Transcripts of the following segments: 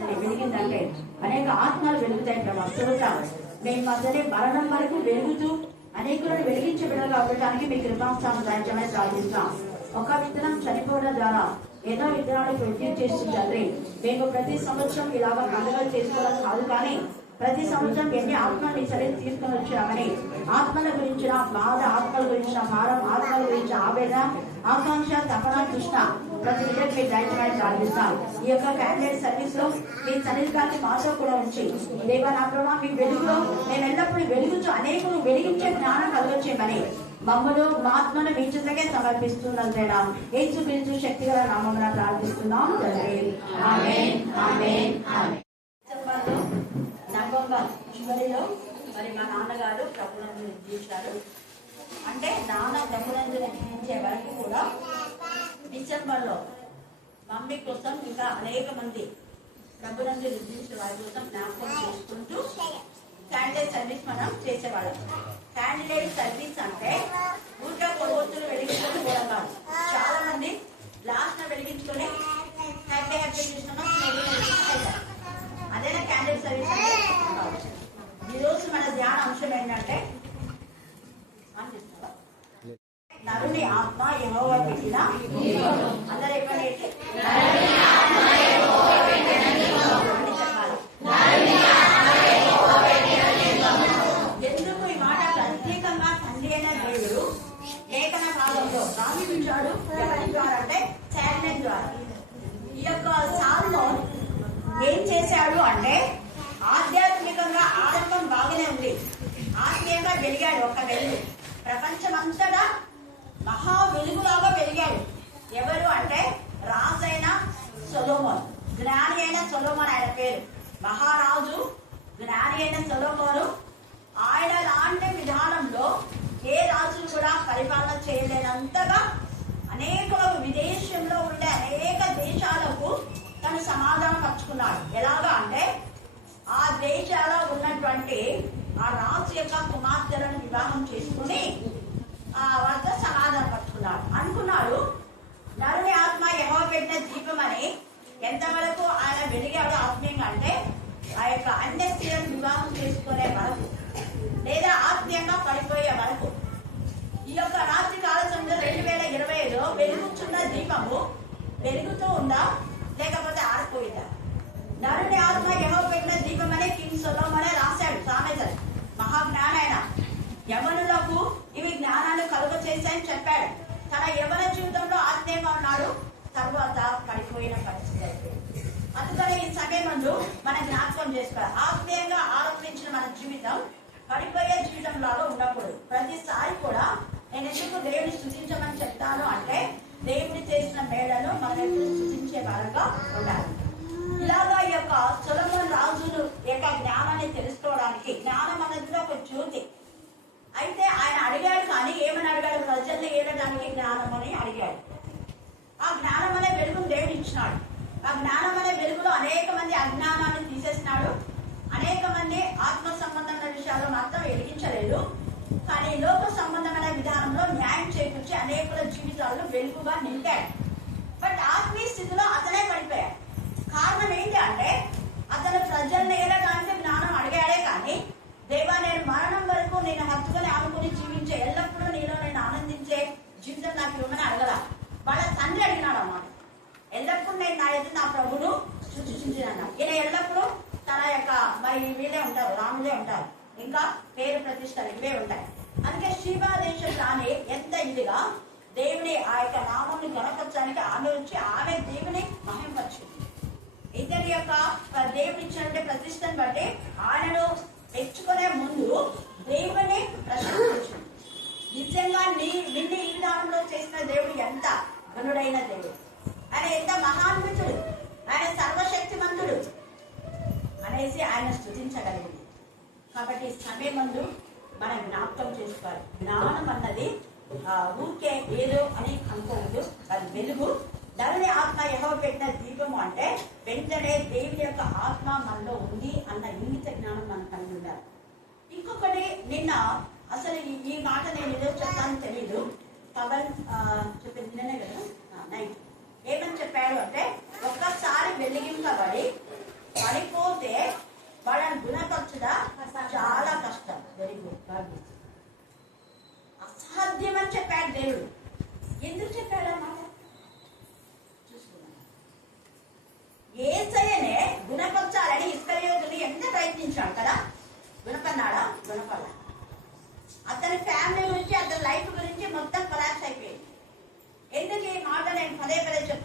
వెలిగిందంటే అనేక ఆత్మలు వెలుగుతాయి ప్రభా. స్తోత్రం. మేము మధ్యనే మరణం వరకు వెలుగుతూ అనేకులను వెలిగించే బిడ్డలుగా ఉండటానికి మీ కృపాస్థానం దయచేయమని ప్రార్థిస్తాం. ఒక విత్తనం చనిపోవడం ద్వారా ఎన్నో విత్తనాలు ప్రొడ్యూస్ చేస్తుంది తండ్రి. మేము ప్రతి సంవత్సరం ఇలాగ పండుగలు చేసుకోవడం కాదు, కానీ ప్రతి సంవత్సరం ఎన్ని ఆత్మల్ని సరే తీసుకొని వచ్చామని ఆత్మల గురించిన బాధ, ఆత్మల గురించిన భారం, ఆత్మల గురించిన ఆవేదన, ఆకాంక్ష, తపన, కృష్ణ ప్రతి విషయాన్ని మీరు దయచేయమని ప్రార్థిస్తాం. ఈ యొక్క క్యాండిడేట్ సర్వీస్ లో మీ సన్నిధాన్ని మాతో కూడా ఉంచి దేవా నా ప్రభావ మీ వెలుగులో మేము ఎల్లప్పుడూ వెలుగుచు అనేకులు వెలిగించే జ్ఞానం కలుగొచ్చేమని మమ్మల్ని మా ఆత్మను మీ చింతకే సమర్పిస్తున్నాం. తేడా యేసు క్రీస్తు శక్తిగల నామమున ప్రార్థిస్తున్నాం తండ్రి. ఆమేన్, ఆమేన్, ఆమేన్. నవంబర్ చివరిలో మరి మా నాన్నగారు ప్రభునందు జీవించారు. అంటే నాన్న ప్రభునందు జీవించే వరకు కూడా డిసెంబర్ లో మమ్మీ కోసం ఇంకా అనేక మంది ప్రభునందు జీవించే వారి కోసం జ్ఞాపకం చేసుకుంటూ క్యాండిడేట్ సర్వీస్ మనం చేసేవాళ్ళం. క్యాండిడేట్ సర్వీస్ అంటే ఊరిగా కొవ్వొత్తులు వెలిగించుకొని కూడా కాదు. చాలా మంది లాస్ట్ వెలిగించుకొని హ్యాపీ హ్యాపీ చూస్తున్నాం. అదేనా క్యాండిడేట్ సర్వీస్ అంటే. ఈ రోజు మన ధ్యాన అంశం ఏంటంటే నరుని ఆత్మ యెహోవా పెట్టిన అందరూ ఎక్కడైతే ఎందుకు ఈ మాట ప్రత్యేకంగా తండ్రి అయిన దేవుడు లేఖన కాలంలో రాయించాడు ఎవరి ద్వారా అంటే చార్లెన్ ద్వారా. ఈ యొక్క సాల్మోన్ ఏం చేశాడు అంటే ఆధ్యాత్మికంగా ఆరంభం బాగానే ఉంది, ఆత్మీయంగా వెలిగాడు. ఒక వెలుగు ప్రపంచమంతటా మహా వెలుగులాగా వెలిగాడు. ఎవరు అంటే రాజైన సొలొమోన్, జ్ఞాని అయిన సొలొమోన్ ఆయన పేరు. మహారాజు జ్ఞాని అయిన సొలొమోను ఆయన లాంటి విధానంలో ఏ రాజు కూడా పరిపాలన చేయలేనంతగా అనేక విదేశంలో ఉండే అనేక దేశాలకు తను సమాధానం పరుచుకున్నాడు. ఎలాగా అంటే ఆ దేశాల్లో ఉన్నటువంటి ఆ రాజు యొక్క కుమార్తెలను వివాహం చేసుకుని వారితో సమాధానం పరుచుకున్నాడు. అనుకున్నాడు నరుని ఆత్మ యెహోవా పెట్టిన దీపం అని. ఎంతవరకు ఆయన వెలిగాడు ఆత్మీయంగా అంటే ఆ యొక్క అన్య స్త్రీలను వివాహం చేసుకునే వరకు, లేదా ఆత్మీయంగా పడిపోయే వరకు. ఈ యొక్క రాత్రి కాల సమయంలో 2025లో వెలుగుచున్న దీపము వెలుగుతూ ఉందా లేకపోతే ఆరిపోయిందా? నరుని ఆత్మ యెహోవా పెట్టిన దీపం అనే కింగ్ సొలొమోనే రాశాడు సామెతలు. మహాజ్ఞాని ఆయన. యవనులకు ఇవి జ్ఞానాన్ని కలుగ చేశాయని చెప్పాడు. తన యవన జీవితంలో ఆత్మీయంగా ఉన్నాడు, తర్వాత పడిపోయిన పరిస్థితి అయిపోయింది. అందుకని ఈ సమయం ముందు మనం జ్ఞాపకం చేసుకోవాలి. ఆత్మీయంగా ఆరోపించిన మన జీవితం పడిపోయే జీవితం లాగా ఉండకూడదు. ప్రతిసారి కూడా నేను ఎందుకు దేవుని స్తుతించమని చెప్తాను అంటే దేవుడి చేసిన మేళను మనం స్తుతించే వారంగా ఉండాలి. ఇలాగా ఈ యొక్క సొలొమోను రాజులు యొక్క జ్ఞానాన్ని తెలుసుకోవడానికి, జ్ఞానం అనేది ఒక జ్యోతి. అయితే ఆయన అడిగాడు, కానీ ఏమని అడిగాడు? ప్రజల్ని ఏలడానికి జ్ఞానం అని అడిగాడు. ఆ జ్ఞానం అనే వెలుగును దేవుడు ఇచ్చినాడు. ఆ జ్ఞానం అనే వెలుగులో అనేక మంది అజ్ఞానాన్ని తీసేసినాడు. అనేక మంది ఆత్మ సంబంధమైన విషయాల్లో మాత్రం వెలిగించలేదు, కానీ లోక సంబంధమైన విధానంలో న్యాయం చేకూర్చి అనేకుల జీవితాల్లో వెలుగుగా నింపాడు. బట్ ఆత్మీయ స్థితిలో అతనే పడిపోయాడు. కారణం ఏంటి అంటే అతను ప్రజల్ని ఏలడానికి జ్ఞానం అడిగాడే, కానీ దేవా నేను మరణం వరకు నేను హత్తుకొని ఆనుకుని జీవించే, ఎల్లప్పుడూ నీలో నేను ఆనందించే జీవితం నాకు ఇవ్వమని అడగల. వాళ్ళ తండ్రి అడిగినాడు అన్నమాట. ఎల్లప్పుడూ నేను నా ప్రభును సూచించాను. ఈయన ఎల్లప్పుడూ తన యొక్క మరి వీళ్ళే ఉంటారు, రాములే ఉంటారు, ఇంకా పేరు ప్రతిష్టలు ఇవే ఉంటాయి. అందుకే శివా దేశం రాని ఎంత ఇదిగా దేవుని ఆ యొక్క నామాన్ని గణపరచడానికి ఆమె వచ్చి ఆమె దేవుని మహింపరిచింది. ఇతని యొక్క దేవుని ఇచ్చినటువంటి ప్రతిష్టను బట్టి ఆయనను తెచ్చుకునే ముందు దేవుని ప్రశంసించింది. నిజంగా నిన్ను ఈ విధానంలో చేసిన దేవుడు ఎంత ఘనుడైన దేవుడు, ఆయన ఎంత మహాన్వితుడు, ఆయన సర్వశక్తిమంతుడు అనేసి ఆయన స్తుతించగలిగింది. కాబట్టి సమయం ముందు మనం జ్ఞాపకం చేసుకోవాలి. జ్ఞానం అన్నది ఊరికే ఏదో అని అనుకోవద్దు, అది వెలుగు. నరుని ఆత్మ యెహోవా పెట్టిన దీపము అంటే వెంటనే దేవుని యొక్క ఆత్మ మనలో ఉంది అన్న ఇంగిత జ్ఞానం మనం కలిగి ఉండాలి. ఇంకొకటి, నిన్న అసలు ఈ మాట నేను ఏదో చెప్తానని తెలియదు, పవన్ చెప్పింది నిన్ననే కదా నైట్. ఏమని చెప్పాడు అంటే ఒక్కసారి వెలిగింపబడి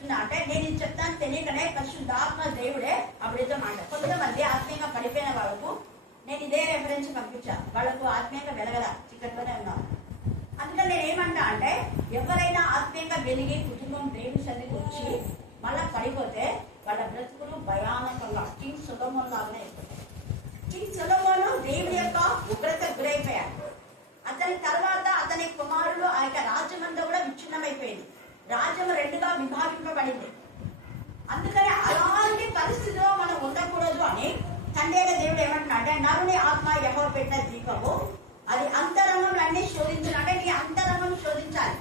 చెప్తున్నా అంటే నేను ఇది చెప్తాను తెలియకనే పరిశుద్ధాత్మ దేవుడే అప్పుడైతే మాట. కొంతమంది ఆత్మీయంగా పడిపోయిన వాళ్ళకు నేను ఇదే రెఫరెన్స్ పంపించా, వాళ్ళకు ఆత్మీయంగా వెలగల, చీకట్లోనే ఉన్నాను. అందుకని నేను ఏమంటా అంటే ఎవరైనా ఆత్మీయంగా వెలిగి కుటుంబం దేవుని సన్నిధికి వచ్చి మళ్ళా పడిపోతే వాళ్ళ బ్రతుకులు భయానకంగా కింగ్ సొలొమోన్ లాగానే అయిపోతాయి. కింగ్ సొలొమోను దేవుని యొక్క ఉగ్రత గురైపోయాడు. అతని తర్వాత అతని కుమారులు ఆ యొక్క రాజ్యం అంతా కూడా విచ్ఛిన్నమైపోయింది. రాజ్యం రెండుగా విభాగింపబడింది. అందుకని అలాంటి పరిస్థితిలో మనం ఉండకూడదు అని తండ్రి దేవుడు ఏమంటున్నాడు, నరుని ఆత్మ యెహోవా పెట్టిన దీపము అది అంతరంగంలన్నీ శోధించాలి. అంటే నీ అంతరంగం శోధించాలి.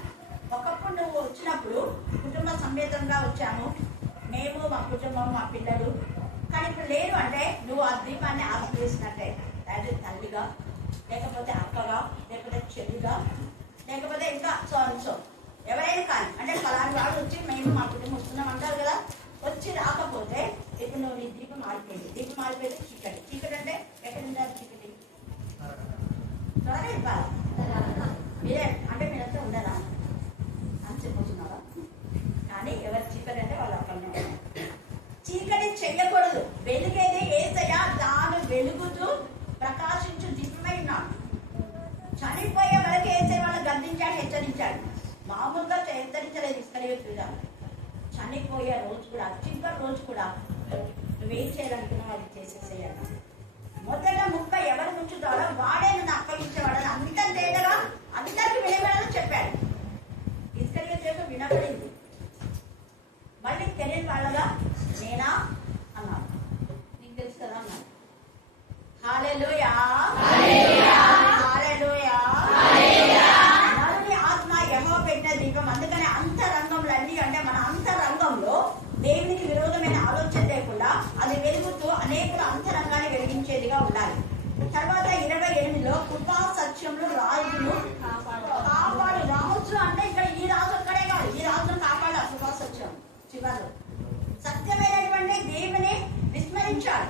ఒకప్పుడు నువ్వు వచ్చినప్పుడు కుటుంబ సమేతంగా వచ్చాము, మేము మా కుటుంబం మా పిల్లలు. కానీ ఇప్పుడు లేదు అంటే నువ్వు ఆ దీపాన్ని ఆపివేసినట్టే. అది తల్లిగా, లేకపోతే అక్కగా, లేకపోతే చెల్లిగా, లేకపోతే ఇంకా సో ఎవరైనా కానీ అంటే ఫలాని వాడు వచ్చి మేము మా కుటుంబం వస్తున్నాం అంటారు కదా, వచ్చి రాకపోతే ఇప్పుడు నువ్వు నీ దీపం ఆడిపోయింది. దీపం ఆడిపోతే చీకటి. చీకటి అంటే ఎక్కడ ఉంటారు? చీకటి త్వరగా ఇవ్వాలి. మీరే అంటే మీరంతా ఉండరా అని చెప్పుతున్నారా? కానీ ఎవరు చీకటి అంటే వాళ్ళు అక్కడనే. చీకటి చెయ్యకూడదు. వెలుగేది ఏసయ్యా, తాను వెలుగుతూ ప్రకాశించు దీపమై ఉన్నాడు. చనిపోయే వరకు ఏసై వాళ్ళు గద్దించాడు, హెచ్చరించాడు. మామూలుగా హెచ్చరించలేదు. ఇస్కరియోతు చనిపోయే రోజు కూడా, చివరి రోజు కూడా నువ్వేం చేయాలనుకున్నావు అది చేసేసేయాలి. మొదట ముక్క ఎవరు ముంచుతాడో వాడే నన్ను అప్పగించేవాడని అంత తేటగా అందరికి వినబడాలని చెప్పాడు. ఇస్కరియోతు వినబడింది. మళ్ళీ తెలియని వాళ్ళగా నేనా అన్నాడు. నీకు తెలుసు కదా అన్నాడు. హల్లెలూయా, హల్లెలూయా. నరుని ఆత్మ యెహోవా పెట్టిన దీపం. అందుకని అంతరంగంలో అన్ని అంటే మన అంతరంగంలో దేవునికి విరోధమైన ఆలోచన లేకుండా అది వెలుగుతూ అనేకుల అంతరంగాన్ని వెలిగించేదిగా ఉండాలి. తర్వాత 28లో కృపా సత్యంలో రాజును కాపాడు. రాజు అంటే ఇక్కడ ఈ రాజు ఒక్కడే కాదు, ఈ రాజును కాపాడు. కృపా సత్యం చివరిలో సత్యమైనటువంటి దేవుని విస్మరించాడు.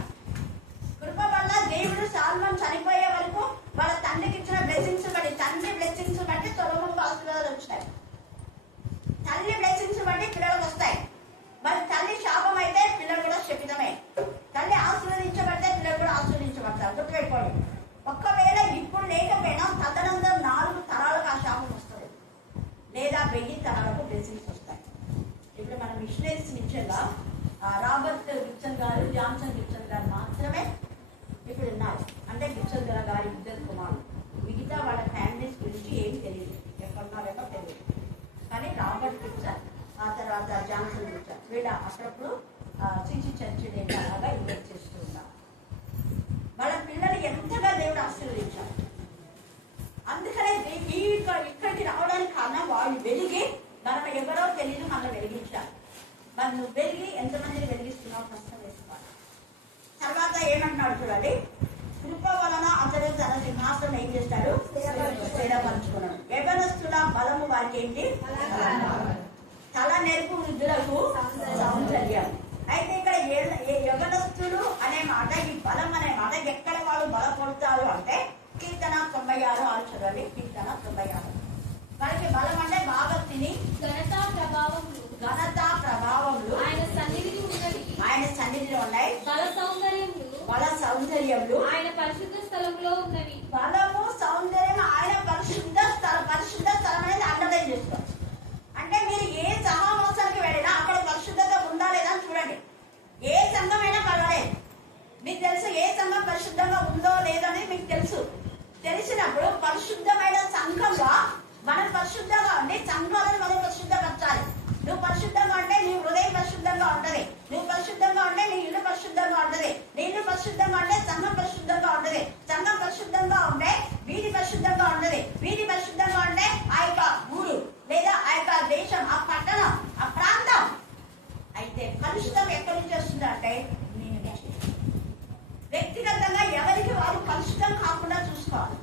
కృప వల్ల దేవుడు సాల్మన్ చనిపోయే వరకు వాళ్ళ తండ్రికి ఇచ్చిన బ్లెస్సింగ్స్ బట్టి, తండ్రి బ్లెస్సింగ్స్ బట్టి సొలొమోనుకు ఆశీర్వాదాలు వచ్చినాయి. తల్లి బ్లెస్సింగ్స్ బట్టి పిల్లలకు వస్తాయి. మరి తల్లి శాపం అయితే పిల్లలు కూడా శపితమే. తల్లి ఆశీర్వదించబడితే పిల్లలు కూడా ఆశీర్వదించబడతారు. గుర్తుపెట్టుకోండి. ఒక్కవేళ ఇప్పుడు లేకపోయినా తదనంతరం 4 తరాలకు ఆ శాపం వస్తుంది, లేదా 1000 తరాలకు బ్లెస్సింగ్స్ వస్తాయి. ఇప్పుడు మన మిషనరీస్ నిత్యంగా రాబర్ట్ గిబ్సన్ గారు, జాన్సన్ గిబ్సన్ గారు మాత్రమే ఇప్పుడు ఉన్నారు. అంటే గిబ్సన్ గారి ఇద్దరు కుమారులు. మిగతా వాళ్ళ ఫ్యామిలీస్ గురించి ఏమి తెలియదు, ఎక్కడున్నారేమో తెలియదు. కానీ రాబర్ట్ గిబ్సన్, ఆ తర్వాత జాన్సన్ గిబ్సన్ వీళ్ళ అప్పుడప్పుడు సిసి చర్చ్ లాగా ఇన్వెస్ట్ చేస్తూ ఉన్నారు. వాళ్ళ పిల్లలు ఎంతగా దేవుడు ఆశీర్వదించారు. అందుకనే ఇక్కడికి రావడానికి కారణం వాళ్ళు వెలిగి, మనం ఎవరో తెలియదు మనం వెలిగించాలి. మరి నువ్వు వెలిగి ఎంతమందిని వెలిగిస్తున్నావు ప్రశ్న వేసుకోవాలి. తర్వాత ఏమంటున్నాడు చూడండి, కృప వలన అతడు తన సింహాసనం ఏం చేస్తాడు? స్థిరపరుచుకున్నాడు. యవనస్తుల బలము వారికి ఏంటి? తల నెరుపు వృద్ధులకు సౌందర్యం. అయితే ఇక్కడ యవనస్తులు అనే మాట, ఈ బలం అనే మాట ఎక్కడ వాళ్ళు బలపడతారు అంటే కీర్తన 96 చదవండి. కీర్తన 96. వాళ్ళకి బలం అంటే బాగా తిని ఘనతా ప్రభావములు ఆయన సన్నిధిలో ఉన్నాయి. బల సౌందర్యములు ఆయన పరిశుద్ధ స్థలంలో ఉన్నవి. బలము సౌందర్యం ఆయన పరిశుద్ధ స్థలం అనేది అండర్లైన్ చేసుకోవాలి. అంటే మీరు ఏ సమావేశానికి వెళ్ళినా అక్కడ పరిశుద్ధత ఉందా లేదా అని చూడండి. ఏ సంఘమైనా పర్వాలేదు, మీకు తెలుసు ఏ సంఘం పరిశుద్ధంగా ఉందో లేదో అనేది మీకు తెలుసు. తెలిసినప్పుడు పరిశుద్ధమైన సంఘంగా మనం పరిశుద్ధంగా ఉండి సంఘాలను మనం పరిశుద్ధపరచాలి. నువ్వు పరిశుద్ధంగా ఉంటే నీ హృదయం పరిశుద్ధంగా ఉంటది. నువ్వు పరిశుద్ధంగా ఉంటే నీ ఇల్లు పరిశుద్ధంగా ఉంటది. నీ ఇల్లు పరిశుద్ధంగా ఉంటే సంఘం పరిశుద్ధంగా ఉంటది. సంఘం పరిశుద్ధంగా ఉంటే వీధి పరిశుద్ధంగా ఉంటది. వీధి పరిశుద్ధంగా ఉంటే ఆ యొక్క ఊరు లేదా ఆ యొక్క దేశం, ఆ పట్టణం, ఆ ప్రాంతం. అయితే కలుషితం ఎక్కడి నుంచి వస్తుందంటే వ్యక్తిగతంగా ఎవరికి వారు కలుషితం కాకుండా చూసుకోవాలి.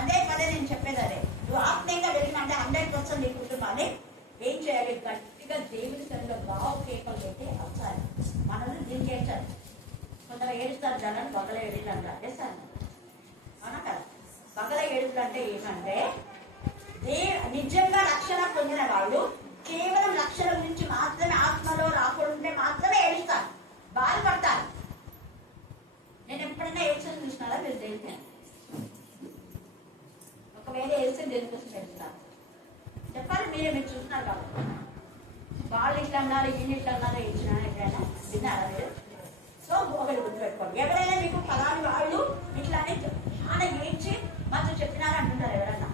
అదే పదే నేను చెప్పేది అదే. నువ్వు ఆత్మీయంగా వెళ్ళినంటే 100% నీ కుటుంబాన్ని ఏం చేయాలి? గట్టిగా దేవుని సరిగ్గా బాగు కేకలు పెట్టి అవసరం మనల్ని దీనికి ఏడ్చాలి. కొందరు ఏడుస్తారు జనాన్ని బగల ఏడులు అంటారు. చేస్తాను అవునా కదా? బగల ఏడుపులు అంటే ఏమంటే నిజంగా రక్షణ పొందిన వాళ్ళు కేవలం రక్షణ గురించి మాత్రమే అన్నారు యూనిట్ అన్నారు ఇచ్చిన ఎక్కడైనా విన్నారా మీరు? సో ఒకటి గుర్తుపెట్టుకోండి. ఎవరైనా మీకు పలాని వాళ్ళు ఇట్లానే చాలా ఏడ్చి మాతో చెప్పినారు అంటున్నారు ఎవరన్నా,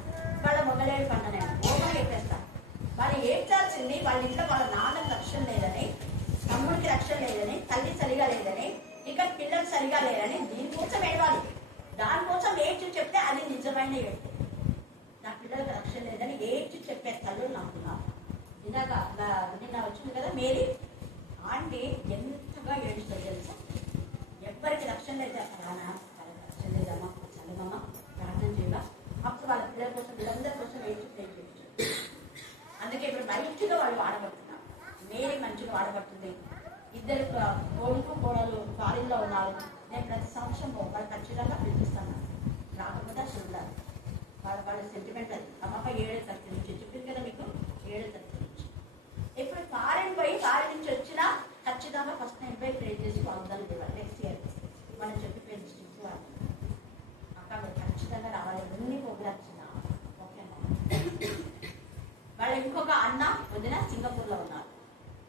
వాళ్ళ మొగలేడు పండనే ఓమని చెప్పేస్తారు. వాళ్ళు ఏడ్చాల్సింది వాళ్ళ ఇంట్లో వాళ్ళ నాన్నకి రక్షణ లేదని, తమ్ముడికి రక్షణ లేదని, తల్లి సరిగా లేదని, ఇక పిల్లలు సరిగా లేదని దీనికోసం ఏడవాలి. దానికోసం ఏడ్చి చెప్తే అది నిజమైన ఏడు. నా పిల్లలకు రక్షణ లేదని ఏడ్చి చెప్పే తల్లు నాకున్నారు. ఇందాక నిన్న వచ్చింది కదా మేరీ ఆంటీ ఎంతగా ఏడుస్తుంది తెలుసా? ఎవ్వరికి రక్షణ లేదా రానా వాళ్ళకి రక్షణ లేదమ్మా చల్లమమ్మా ప్రార్థన చేయగా అప్పుడు వాళ్ళ పిల్లల కోసం వీళ్ళందరి కోసం ఏడ్చి ప్రే చేయించారు. అందుకే ఇప్పుడు మంచిగా వాళ్ళు వాడబడుతున్నారు. మేరీ మంచిగా వాడబడుతుంది. ఇద్దరు కొడుకు కోడలు ఫారిన్లో ఉన్నారు. నేను ప్రతి సంవత్సరం వాళ్ళు ఖచ్చితంగా పిలిపిస్తాను. రాకపోతే అసలు ఉండాలి. వాళ్ళ సెంటిమెంట్ అది. అమ్మమ్మ 7వ తరగతి నుంచి చెప్పింది కదా మీకు, 7వ తరగతి నుంచి. ఇప్పుడు ఫారిన్ నుంచి వచ్చినా ఖచ్చితంగా ఫస్ట్ నేను పోయి ప్రే చేసి వాగ్దానం చేయాలి. నెక్స్ట్ ఇయర్ మనం చెప్పిపోయిన డిస్ట్రిక్ట్ వాళ్ళు అక్కడ ఖచ్చితంగా రావాలి. ఎన్ని ప్రోగ్రామ్స్ ఓకేనా? వాళ్ళ ఇంకొక అన్న వదిన సింగపూర్లో ఉన్నారు.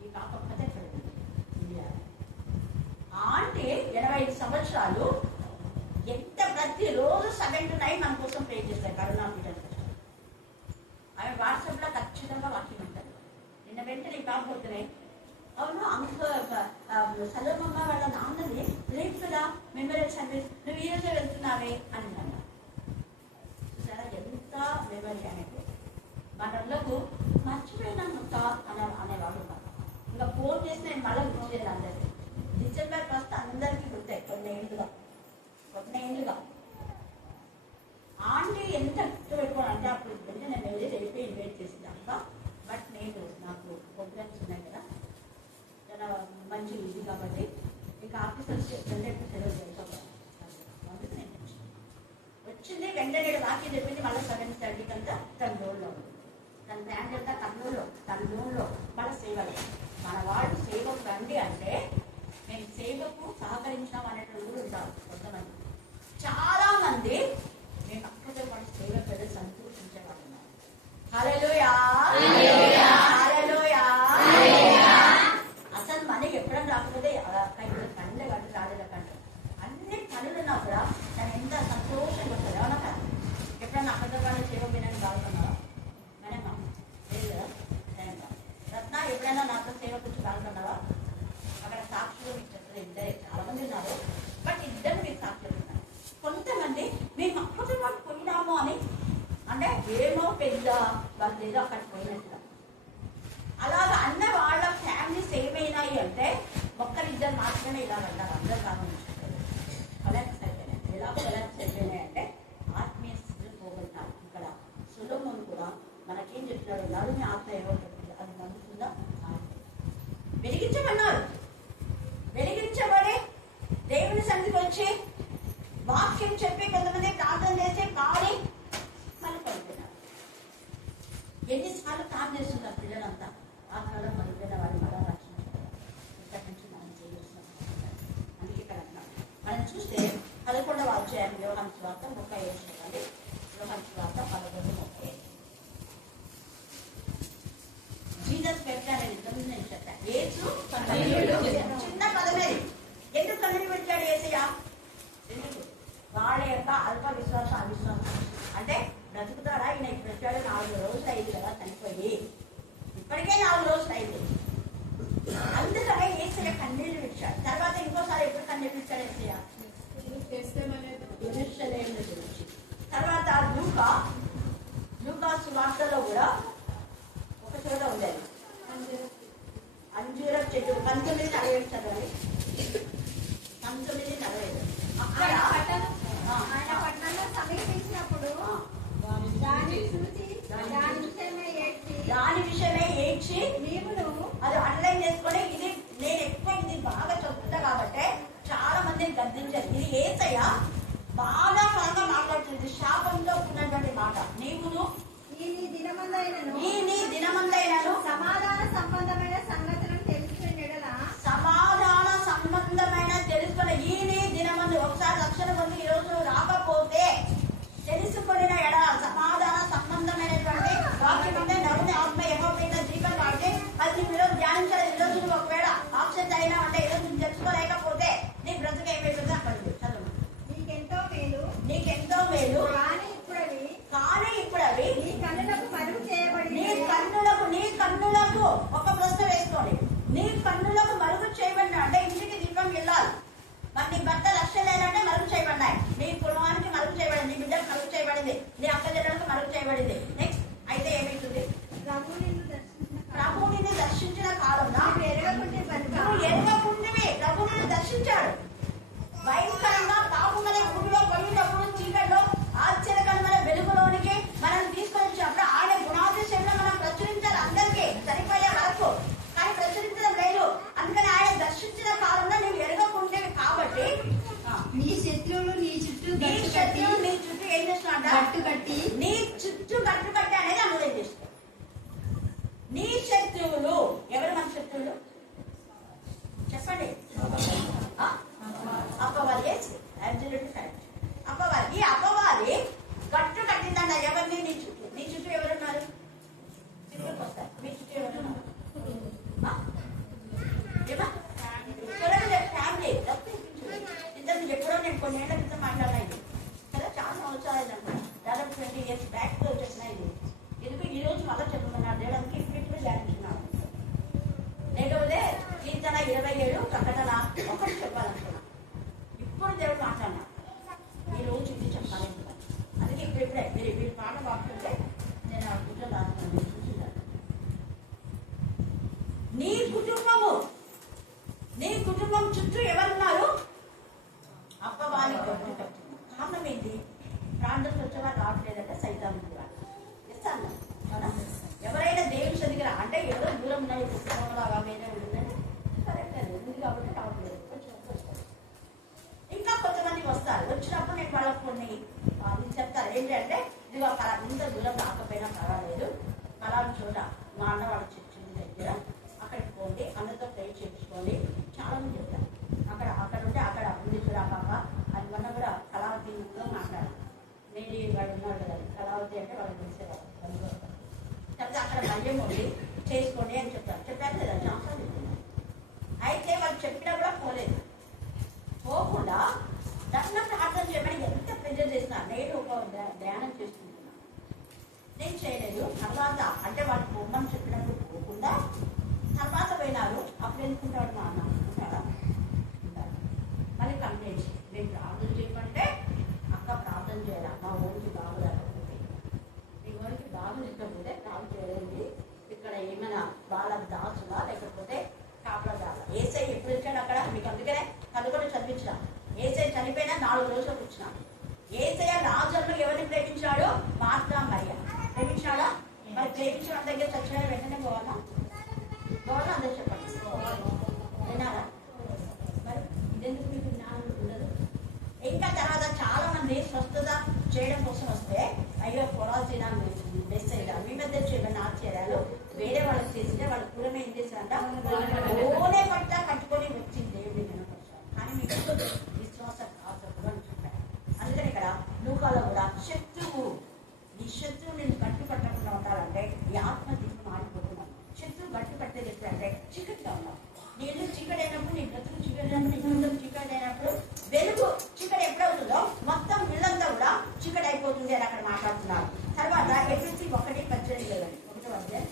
ఈ కాకపోతే ఇక్కడ ఇండియా. ఆంటీ 85 సంవత్సరాలు ఎంత ప్రతిరోజు 7 to 9 మన కోసం ప్రే చేస్తారు. కరుణా పీఠం ఆమె వాట్సాప్ లో ఖచ్చితంగా వాక్యం ఉంటుంది. నిన్న వెంటనే కాకపోతున్నాయి. అవును సలోమమ్మ వాళ్ళ నాన్నని రేపు కదా మెమోరియల్ సర్వీస్ నువ్వు ఈ రోజే వెళ్తున్నావే అని అన్నా. చూసారా ఎంత మెమరీ అనేది. మనకు మర్చిపోయినాం అనేవాళ్ళు ఉన్నారు. ఇంకా ఫోన్ చేసి నేను మళ్ళీ గుర్తు చేయాలి అందరికీ. డిసెంబర్ 1 అందరికీ గుర్తాయి. కొన్ని ఏళ్ళుగా ఆంటీ ఎంత గుర్తుపెట్టుకోవాలి అంటే అప్పుడు నేను వెళ్ళి రేపే ఇన్వైట్ చేసిందాక. బట్ నేను నాకు ప్రోగ్రామ్స్ ఉన్నాయి కదా చాలా మంచి ఇది కాబట్టి ఇంకా ఆఫీసర్స్ చెప్తుంటే సెలవు చేసుకోవాలి. వచ్చింది వెంటనే వాక్యం చెప్పింది. మళ్ళీ 7:30 అంతా తన రోడ్లో ఉంది. తన బ్యాండ్ అంతా తన రూమ్లో మన సేవలు. మన వాళ్ళు సేవకు రండి అంటే మేము సేవకు సహకరించినాం అనేటువంటి కూడా ఉంటారు కొంతమంది. చాలా మంది మేము అక్కడితో పాటు సేవకు వెళ్ళి సంతోషించేవాళ్ళు ఉన్నారు. హల్లెలూయా, హల్లెలూయా. అసలు మనకి ఎప్పుడన్నా రాకపోతే కళ్ళే కంటే రాలేదా కంటే అన్ని పనులు ఉన్నా కూడా దాన్ని ఎంత సంతోషంగా ఉంటుంది. అవునా కదా? ఎప్పుడన్నా అక్కడితో పాటు సేవ వినని బాగుతున్నావా? మనమ్మా లేదు కదా? రత్న ఎప్పుడైనా నాతో సేవ గురించి బాగుతున్నావా? అక్కడ సాక్షులు మీకు చెప్తారు. ఇద్దరే చాలా మంది ఉన్నారు. బట్ ఇద్దరు మీకు సాక్షులు ఉన్నారు. కొంతమంది మేము అక్కడితో పాటు పోయినాము అని అంటే ఏమో పెద్ద వాళ్ళు ఏదో అక్కడికి పోయినట్టుగా అలాగా అన్న వాళ్ళ ఫ్యామిలీస్ ఏమైనాయి అంటే ఒక్కరిద్దరు మాత్రమే ఇలా అంటారు. అందరు గమనించారు కొలాప్స్ అయిపోయినాయి. ఎలా కొలాప్స్ అయిపోయినాయి అంటే ఆత్మీయ స్థితిని పోగొట్టారు. ఇక్కడ సొలొమోను కూడా మనకేం చెప్తున్నాడు? నరుని ఆత్మ ఏమో చెప్తుంది. అది నమ్ముతుందా? వెలిగించమన్నారు. వెలిగించబడి దేవుని సన్నిధికి వచ్చి వాక్యం చెప్పి కొంతమంది ప్రార్థన చేసి కాలి మళ్ళీ పడిపోయినారు. ఎన్నిసార్లు ప్రార్థన చేస్తున్నారు పిల్లలంతా? ఆత్మలో పడిపోయిన వారు మళ్ళా రక్షణ ఇక్కడి నుంచి మనం చేయవలసిన అందుకే ఇక్కడ అంటున్నాం. మనం చూస్తే 11వ అధ్యాయం యోహాను సువార్త 37 చూడండి. యోహాను సువార్త 11:35. జీసస్ పెట్టాడు ఇంతకుముందు నేను చెప్పాను. యేసు చిన్న పదమే. ఎందుకు కన్నీరు పెట్టాడు యేసయ్య? ఎందుకు? వాళ్ళ యొక్క అల్ప విశ్వాసం అవిశ్వాసం అంటే బ్రతుకుతాడా ఈయన పెట్టాడు. 4 రోజులు అయింది కదా చనిపోయి, ఇప్పటికే 4 రోజులు అయింది. అందుకనే యేసయ్య కన్నీళ్ళు విడిచాడు. తర్వాత ఇంకోసారి ఎప్పుడు కన్నీళ్ళు విడిచాడు యేసయ్య? యెరూషలేమును గురించి. తర్వాత లూకా సువార్తలో కూడా ఒక చోట ఉండేది అంజూర చెట్టు 19:45 చదవాలి. 19:45 అక్కడ ఆయన పట్టణంలో సమీపించినప్పుడు దాని విషయమే ఏడ్చి నీవును అది అండర్లైన్ చేసుకొని ఇది నేను ఎక్కువ ఇది బాగా చెప్తున్నా కాబట్టి చాలా మందిని గద్దించారు. ఇది యేసయ్య బాగా బాగా మాట్లాడుతుంది. శాపంలో ఉన్నటువంటి మాట. నీవును ఈ నీ దినమందైనను సమాధాన సంబంధమైన సంగతులను తెలుసుకునే ఎడల సమాధాన సంబంధమైన తెలుసుకున్న ఈ నీ దినమందు ఒకసారి రక్షణ పొంది ఈ రోజు రాకపోతే తెలుసుకున్న ఎడ సమాధాన సంబంధమైనటువంటి వాక్యం అంటే నరుని ఆత్మ ఏమో కన్నులకు మరుగు చేయబడిన అంటే ఇంటికి దీపం వెళ్ళాలి. మరి నీ భర్త రక్షణ లేదంటే మరుగు చేయబడినాయి. నీ కుటుంబానికి మరుగు చేయబడింది, నీ బిడ్డకు మరుగు చేయబడింది, నీ అక్క చెల్లెలకు మరుగు చేయబడింది. నెక్స్ట్ అయితే ఏమైతుంది? ప్రభు నిన్ను దర్శించిన కాలంలో ఎరగకుంటే ప్రభు నిన్ను దర్శించాడు. భయంకరంగా పాపమనే గుడిలో పోయినప్పుడు చీకట్లో ఆశ్చర్యకరమైన వెలుగులోనికి మనం తీసుకొని వచ్చినప్పుడు ఆయన గుణాతిశయంలో మనం ప్రచురించాలి అందరికీ సరిపోయే వరకు. కానీ ప్రచురించడం లేదు. అందుకని ఆయన దర్శించిన కాలంలో నువ్వు ఎరగకుంటే కాబట్టి నీ శత్రువులు నీ చుట్టూ ఏం చేస్తున్నా గట్టు కట్టి నీ చుట్టూ గట్టు కట్టి అనేది అనుభవం చేస్తావు. నీ శత్రువులు ఎవరు? మన శత్రువులు చెప్పండి. అపవాది. అపవాది. ఈ అపవాది గట్టు కట్టిందన్న ఎవరిని? నీ చుట్టూ. నీ చుట్టూ ఎవరున్నారు? మీ చుట్టూ ఎవరున్నారు? ఫ్యామిలీ. ఇంతకు ఎప్పుడో నేను కొన్ని ఏళ్ల క్రితం మాట్లాడినాయి కదా, చాలా సంవత్సరాలు అంట, దాదాపు 20 years బ్యాక్ చెప్పిన ఇది. ఎందుకు ఈ రోజు మళ్ళీ చెప్తున్నాడు దేవుడానికి ఇప్పటికీ ధ్యానించున్నాను. లేకపోతే కీర్తన 27 ప్రకటన 1 చెప్పాలనుకున్నా. ఇప్పుడు దేవుడు మాట్లాడినా ఈ రోజు ఇది చెప్పాలి. అందుకే ఇప్పుడే మీరు పాట బాగుంటే నేను ఆ కూర్చొని రాస్తున్నాను. నీ కుటుంబం చుట్టూ ఎవరున్నారు? అప్పవాది గట్టు కట్టింది. కారణం ఏంటి? ప్రాంతం వచ్చేవారు రావట్లేదంటే సైతాను ఇస్తాను. ఎవరైనా దేవుని దగ్గర అంటే ఎవరో దూరం ఉన్నాయి పుస్తకంలాగా వేరే ఉంటుందని కరెక్ట్ అది ఉంది కాబట్టి రావట్లేదు. ఇంకా కొంతమంది వస్తారు. వచ్చినప్పుడు నేను వాళ్ళకి కొన్ని చెప్తారు ఏంటంటే ఇదిగో ఇంత దూరం రాకపోయినా పర్వాలేదు, పలానా చోట మా అన్న వాళ్ళ చర్చి దగ్గర అక్కడికి పోండి, అందరితో ప్రే చేయించుకోండి. చాలా మంది చెప్తారు. అక్కడ ఉంటే అక్కడ ఉంది చూడ పాప అది మొన్న కూడా కళావతిలో మాట్లాడారు. మేరీ వాడు ఉన్నాడు కదా, కళావతి అంటే వాళ్ళు తెలిసేవారు. చెప్తే అక్కడ మళ్ళీ ఉంది చేసుకోండి అని చెప్తారు. చెప్పారు లేదా? చాలా చెప్తున్నారు. అయితే వాళ్ళు చెప్పినా కూడా పోలేదు. పోకుండా దర్శనం ప్రార్థన చేయమని ఎంత ప్రెజర్ చేస్తున్నా. నేను ఒక ధ్యానం చేసుకుంటున్నాను, నేను చేయలేదు. తర్వాత అంటే వాళ్ళు బొమ్మని చెప్పినప్పుడు పోకుండా తర్వాత పోయినారు. అప్పుడు ఎందుకుంటాడు మా అన్న ఉంటాడా? ఉంటాడు. మళ్ళీ కంప్లైంట్ నేను ప్రార్థన చేయమంటే అక్క ప్రార్థన చేయాలి. మా ఊరికి బాగు లేకపోతే మీ ఊరికి బాగు లేకపోతే ప్రార్థన చేయాలి. ఇక్కడ ఏమైనా వాళ్ళ దాసులా లేకపోతే కాపలా దాలా? ఏసై ఎప్పుడు వచ్చాడు అక్కడ? మీకు అందుకనే కనుగొని చదివించిన. ఏసై చనిపోయినా 4 రోజులకు వచ్చిన. ఏసయ్య రాజులను ఎవరిని ప్రేమించాడు? మార్తా మరియ ప్రేమించాడా? మరి ప్రేమించిన దగ్గర చచ్చిన వెంటనే పోవాలా? పోవాలా? అందరూ చెప్పండి. విన్నారా? మరి ఇదెందుకు మీకు జ్ఞానం ఉండదు? ఇంకా తర్వాత చాలా మంది స్వస్థత చేయడం కోసం వస్తే అయ్యో పొరాల్సిన బెస్ట్ అయ్యా మీ మధ్య చేయమని ఆశ్చర్యాలు వేరే వాళ్ళకి చేస్తే వాళ్ళ కూరమే ఏం చేశారంట ఓనే పట్ట కట్టుకొని వచ్చింది దేవుడి వినపరచాలి. కానీ మీకు విశ్వాసం కాదు అని చెప్పారు. అందుకని ఇక్కడ లూకాలో కూడా శత్రువు నీ శత్రువు నేను గట్టు కట్టకుండా ఉండాలంటే ఈ ఆత్మ దీపం ఆడిపోతున్నాను. శత్రువు గట్టు కట్టేది ఎప్పుడంటే చీకటిగా ఉన్నావు. నీ ఇల్లు చీకటి అయినప్పుడు, నీ బ్రతుకు చీకటి అయినప్పుడు, నీ జీవితం చీకటి అయినప్పుడు వెలుగు చీకటి ఎప్పుడవుతుందో మొత్తం ఇల్లంతా కూడా చీకటి అయిపోతుంది అని అక్కడ మాట్లాడుతున్నారు. తర్వాత ఎఫ్ఎస్సి 1:18 ఒకటో అధ్యాయం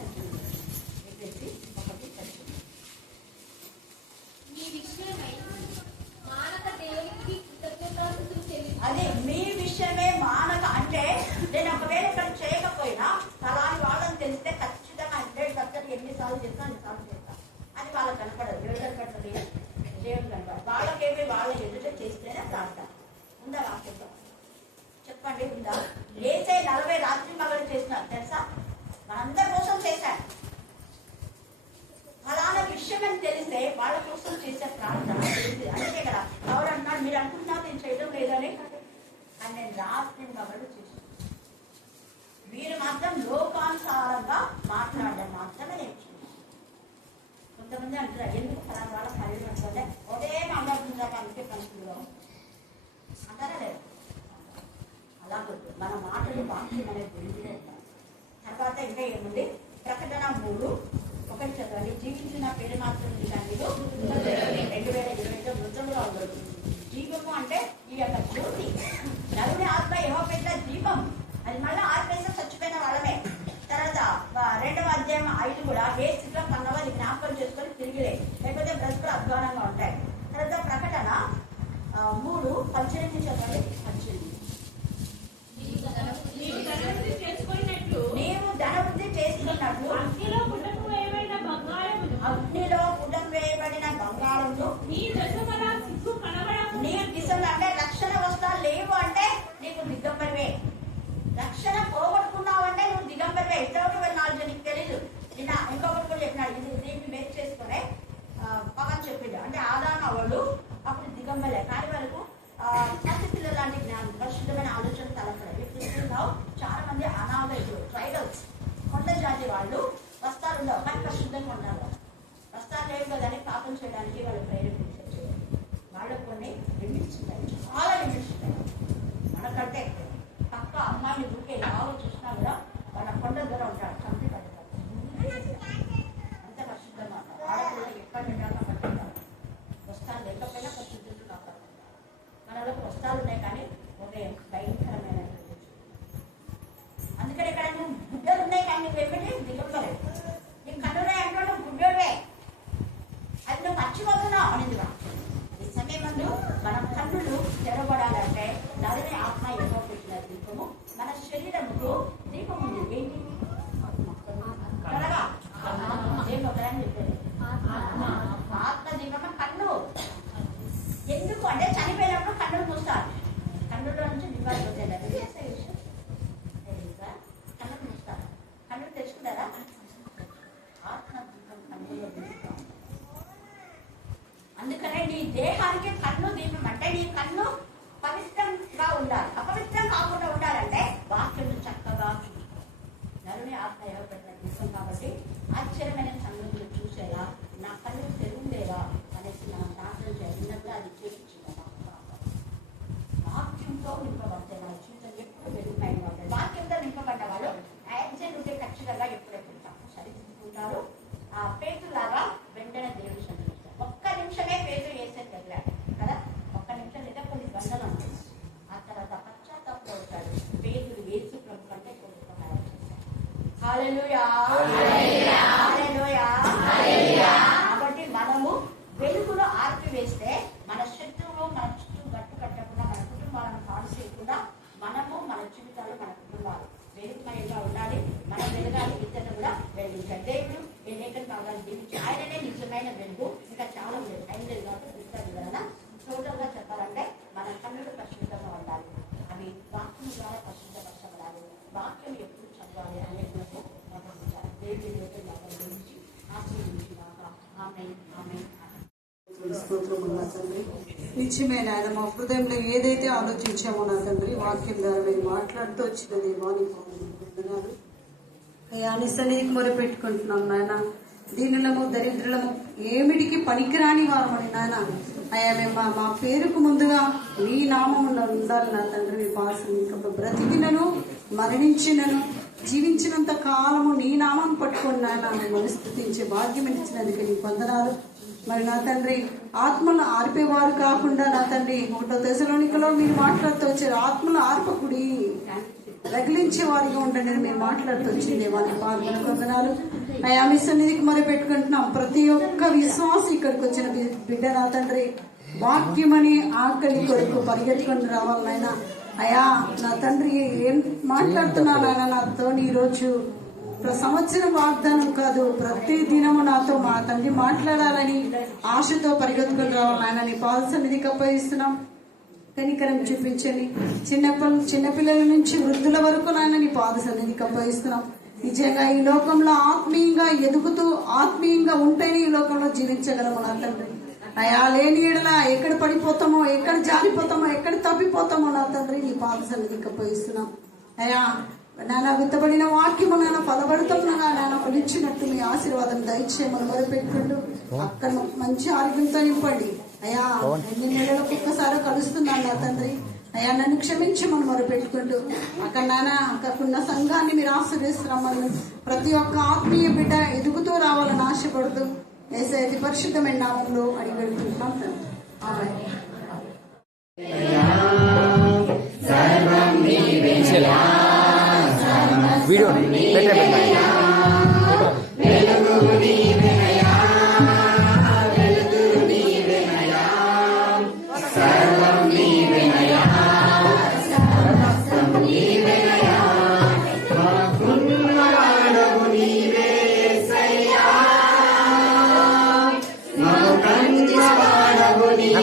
ఎఫ్ఎస్సి 1:18 అదే మీ విషయమే మానక అంటే నేను ఒకవేళ ఇక్కడ చేయకపోయినా ఫలాని వాళ్ళని తెలిస్తే ఖచ్చితంగా 100% ఎన్నిసార్లు చేస్తా అన్నిసార్లు చేస్తా అది వాళ్ళకి కనపడదు. ఎవరు కనపడుతుంది? దేవుడు కనపడదు. వాళ్ళకేమి వాళ్ళ ఎదుట చేస్తేనే ప్రార్థన ఉందా? వాక్యంలో చెప్పండి ఉందా? ఏసై 40 రాత్రి మగలు చేసినారు తెలుసా? మనందరి కోసం చేశారు. ఫలానా విషయం అని తెలిస్తే వాళ్ళ కోసం చేసే ప్రార్థన తెలిసింది. అందుకే కదా ఎవరు అంటున్నారు మీరు అనుకుంటున్నారు నేను చేయడం లేదని, అని నేను రాత్రి మగలు చేశాను. మీరు మాత్రం లోకానుసారంగా మాట్లాడడం మాత్రమే నేర్చుకున్నాను. కొంతమంది అంటారు ఎందుకు ఫలానా వాళ్ళ శరీరం అంటే ఒకే మాట్లాడుతుందా అందుకే పనిలో అంటారా లేదు? అలా కొద్దు మన మాటలు వాక్యం అనేది గురించినే ఉంటారు. తర్వాత ఇంకా ఏముంది? ప్రకటన 3:1 చదవండి. జీవించిన పేరు మాత్రం కానీ 2020 మృతంలో ఉండదు. జీవము అంటే ఈ యొక్క జ్యోతి. నలుగురి ఆత్మ ఏమో పెట్టిన దీపం. అది మళ్ళీ ఆత్మేసం చచ్చిపోయిన వాళ్ళమే. తర్వాత 2వ అధ్యాయం 5 కూడా ఏ స్థితిలో కన్నవాది జ్ఞాపకం చేసుకొని తిరిగిలే. అధ్వానంగా ఉంటాయి. తర్వాత ప్రకటన 3:18 చదవండి. 18 నీవు ధనవృద్ధి చేసుకున్నట్లు అగ్నిలో పుటం వేయబడిన బంగారంలో నీ దిశలు అంటే రక్షణ వస్త్రాలు లేవు అంటే నీకు దిగంబరివే. రక్షణ పోగొట్టుకున్నావు అంటే నువ్వు దిగంబరివే. ఇతరులకు వెళ్ళాలి నీకు తెలీదు. నిన్న ఇంకొకటి కూడా చెప్పినాడు, ఇది దీన్ని మేలు చేసుకునే పవన్ చెప్పిండు. అంటే ఆదాన వాళ్ళు అప్పుడు దిగంబరే, కానీ వాళ్ళకు పసి పిల్లల లాంటి జ్ఞానం, పరిశుద్ధమైన ఆలోచన తలపడదు. ఇప్పుడు చాలా మంది అనాథులు, ట్రైబల్స్, కొండ జాతి వాళ్ళు వస్త్రాలు ఉండవు కానీ పరిశుద్ధంగా ఉండాలి. వస్త్రాలు లేవు కదని పాపం చేయడానికి వాళ్ళు ప్రేరేపించారు. వాళ్ళకు కొన్ని లిమిట్స్ ఉంటాయి, చాలా లిమిట్స్ ఉంటాయి. మనకంటే పక్క అమ్మాయిని ఊరికే ఎవరు చూసినా కూడా వాళ్ళ కొండ ద్వారా ఉంటాడు, చంపి పడతారు. అంత పరిశుద్ధంగా ఉంటారు. ఆడపిల్లలు ఎక్కడ పెట్టాలో పట్టుకుంటారు. వస్త్రాలు లేకపోయినా పరిశుద్ధులు కాపాడుతారు. మనలోకి వస్త్రాలు ఉన్నాయి కానీ ఒక భయంకరమైన, అందుకని ఇక్కడ నువ్వు గుడ్డలు ఉన్నాయి కానీ నువ్వు ఏమిటి దిగంబరే. నీకు కన్నున్నాయి అంటే గుడ్డోడే, అది నువ్వు మర్చిపోతున్నావు అనేది. ఈ సమయంలో మన కన్నులు తెరవడాలంటే దానిని ఆత్మ ఎక్కువ పెట్టిన దీపము. మన శరీరముకు దీపం ఉంది. ఏంటి త్వరగా ఒకరని చెప్పేది ఆత్మ దీపం. కన్ను ఎందుకు అంటే చనిపోయినప్పుడు కన్నులు మూస్తారు, కన్నుల నుంచి దీపాలు పోతాయి. కన్నులు మూస్తారు, కన్నులు తెచ్చుకుంటారా? ఆత్మ దీపం కన్నులో దీపం. అందుకనే నీ దేహానికి కన్ను దీపం. అంటే నీ కన్ను పవిత్రంగా ఉండాలి. అపవిత్రం కాకుండా ఉండాలంటే వాక్యం చక్కగా నరుని ఆత్మ ఎవరు పెట్టిన దీపం. కాబట్టి ఆశ్చర్యమైన సంగతులు చూసేలా నా కన్ను తెరుండేవా అనేసి మనం ప్రార్థన చేయాలి. అది చేయించింది వాక్యంతో నింపబడతాయి. మన జీవితం ఎప్పుడు వెలుగుమైన పడతాయి. వాక్యంతో నింపబడ్డ వాళ్ళు యాక్సిడెంట్ ఉంటే ఖచ్చితంగా ఎప్పుడెప్పుడు తప్పు సరిదిద్దుకుంటారు. ఆ పేతులాగా వెంటనే దేవుడు సంతోషిస్తారు. ఒక్క నిమిషమే పేరు వేసేది తగిలాడు కదా, ఒక్క నిమిషం లేదా కొన్ని గంటలు ఉంటుంది. ఆ తర్వాత పశ్చాత్తాపం అవుతాడు. పేతులు యేసు ప్రభు కంటే కొన్ని సహాయం చేశారు. హల్లెలూయా, హల్లెలూయా, హల్లెలూయా. కాబట్టి మనము వెలుగులో ఆర్పివేస్తే మన శత్రువులు మన చుట్టూ గట్టు కట్టకుండా, మన కుటుంబాలను పాడు చేయకుండా మనము మన జీవితాలు, మన కుటుంబాలు వెలుగుమయంగా ఉండాలి. మనం వెలగాలి, ఇతరులు కూడా వెలిగించాలి. దేవుడు ఈ లేఖన భాగాన్ని దీవించి ఆయననే నిజమైన వెలుగు. ఇంకా చాలా లేదు, టైం లేదు కాబట్టి పుస్తకాలు వివరణ టోటల్ గా చెప్పాలంటే మన కన్నులు పరిశుద్ధంగా ఉండాలి. అవి వాక్యం ద్వారా పరిశుద్ధపరచబడాలి. వాక్యం ఎప్పుడు చదవాలి అనేది గమనించాలి. దేవుడి లేఖన భాగాన్ని గురించి ఆశీర్వదించినాక ఆమేన్, ఆమేన్. నిజమే నాయన, మా హృదయంలో ఏదైతే ఆలోచించామో నా తండ్రి వాక్యం ద్వారా మీరు మాట్లాడుతూ వచ్చిన దేవాన్ని అయ్యా నీ సన్నిధికి మొరపెట్టుకుంటున్నాం నాయన. దీనులము దరిద్రులము ఏమిటికి పనికిరాని వారమని నాయన అయ్యా మేము మా పేరుకు ముందుగా నీ నామములో ఉండాలి నా తండ్రి. మీ పాసం ఇంకా బ్రతికినను మరణించినను జీవించినంత కాలము నీ నామం పట్టుకొని నాయన మిమ్మల్ని స్తుతించే భాగ్యం ఇచ్చినందుకు నీ వందనాలు. మరి నా తండ్రి ఆత్మను ఆర్పేవారు కాకుండా నా తండ్రి 1 దశలోనికలో మీరు మాట్లాడుతూ వచ్చారు, ఆత్మను ఆర్పకుడి రగిలించే వారిగా ఉండండి మీరు మాట్లాడుతూ వచ్చింది. వాళ్ళ పాల్గొన వందనాలు అయ్యా. మీ సన్నిధికి మరి పెట్టుకుంటున్నాం. ప్రతి ఒక్క విశ్వాసం ఇక్కడికి వచ్చిన బిడ్డ నా తండ్రి వాక్యమని ఆకలి కొరకు పరిగెత్తుకొని రావాలనైనా అయ్యా నా తండ్రి ఏం మాట్లాడుతున్నానైనా నాతో ఈరోజు సంవత్సరం వాగ్దానం కాదు, ప్రతి దినము నాతో మా తండ్రి మాట్లాడాలని ఆశతో పరిగెత్తుకుని రావాలైనా నీ పాద సన్నిధికి అప్పగిస్తున్నాం. కనికరం చూపించండి. చిన్నపిల్లల నుంచి వృద్ధుల వరకు నాయన నీ పాద సన్నిధికి అప్పగిస్తున్నాం. నిజంగా ఈ లోకంలో ఆత్మీయంగా ఎదుగుతూ ఆత్మీయంగా ఉంటేనే ఈ లోకంలో జీవించగలము నా తండ్రి. అయా లేని ఎడలా ఎక్కడ పడిపోతామో, ఎక్కడ జారిపోతామో, ఎక్కడ తప్పిపోతామో నా తండ్రి నీ పాద సన్నిధికి అప్పగిస్తున్నాం. అయా నాన్న విత్తబడిన వాక్యము నాన్న ఫలపడుతున్నా నాన్న ఫలించినట్టు మీ ఆశీర్వాదం దయచేయమని మొదలుపెట్టుకుంటూ అక్కడ మంచి ఆరోగ్యంతో నింపండి అయ్యా. ఎన్ని నెలలకు ఒక్కసారి కలుస్తున్నాను నా తండ్రి అయ్యా, నన్ను క్షమించమని మొదలుపెట్టుకుంటూ అక్కడ నాన్న అక్కడున్న సంఘాన్ని మీరు ఆశీర్వదిస్తున్నామని ప్రతి ఒక్క ఆత్మీయ బిడ్డ ఎదుగుతూ రావాలని ఆశపడుతూ యేసయ్య పరిశుద్ధమైన నామంలో అడిగి పెడుతున్నాం తండ్రి. ఆమేన్. వీడియో పెట్టండి. Yeah.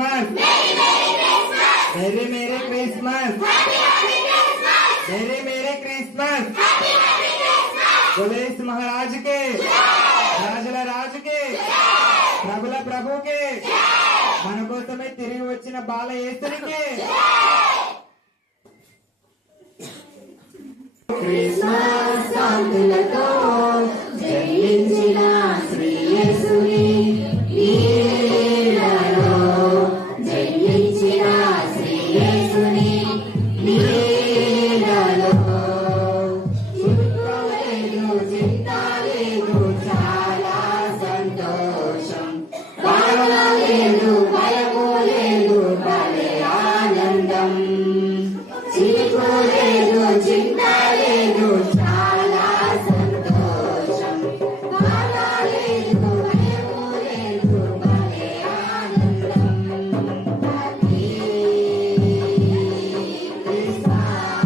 Christmas. Merry Merry Christmas. Merry Merry Christmas. Police महाराज के, రాజుల రాజుకి, ప్రభుల ప్రభుకి, మన కోసమే తిరిగి వచ్చిన బాల యేసునికి క్రిస్మస్ కాంతులతో జయించిన శ్రీ యేసుని నీడలో, జయించిన శ్రీ యేసుని నీడలో. చింత లేదు చాలా సంతోషం, బాధ లేదు భయము లేదు భలే ఆనందం. చిక్కు లేదు చింత లేదు చాలా సంతోషం, బాధ లేదు భయము లేదు భలే ఆనందం. హ్యాపీ క్రిస్మస్,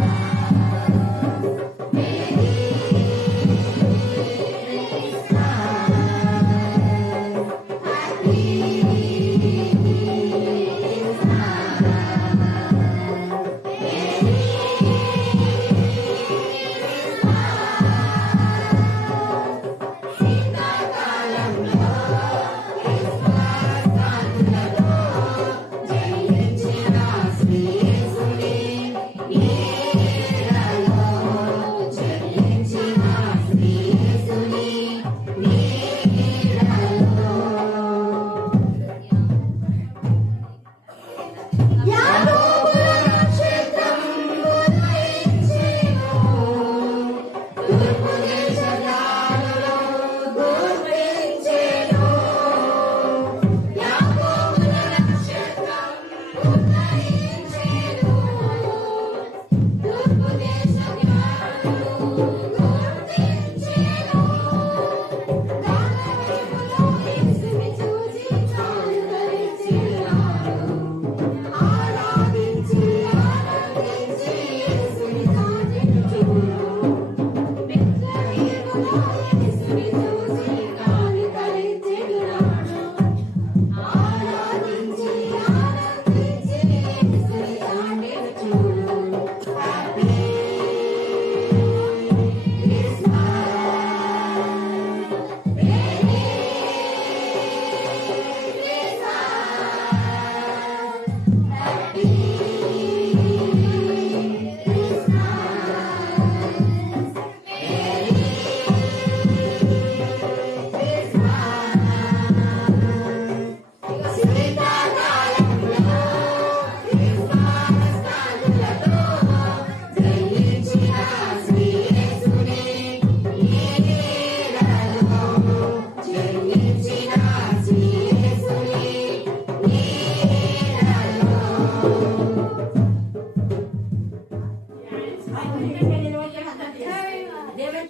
మేరీ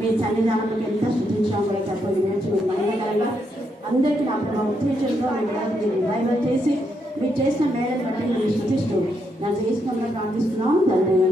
మీ సన్నిధానంలోకి ఎంత స్థుతించాం కూడా చెప్పండి. నేర్చుకుని మహిళగా అందరికీ నా ప్రభావ ఉత్తేజంతో మీరు రివైవల్ చేసి మీరు చేసిన మేళను బట్టి మీరు స్థుతిస్తూ నా చేసిన ప్రార్థిస్తున్నాం తండ్రి.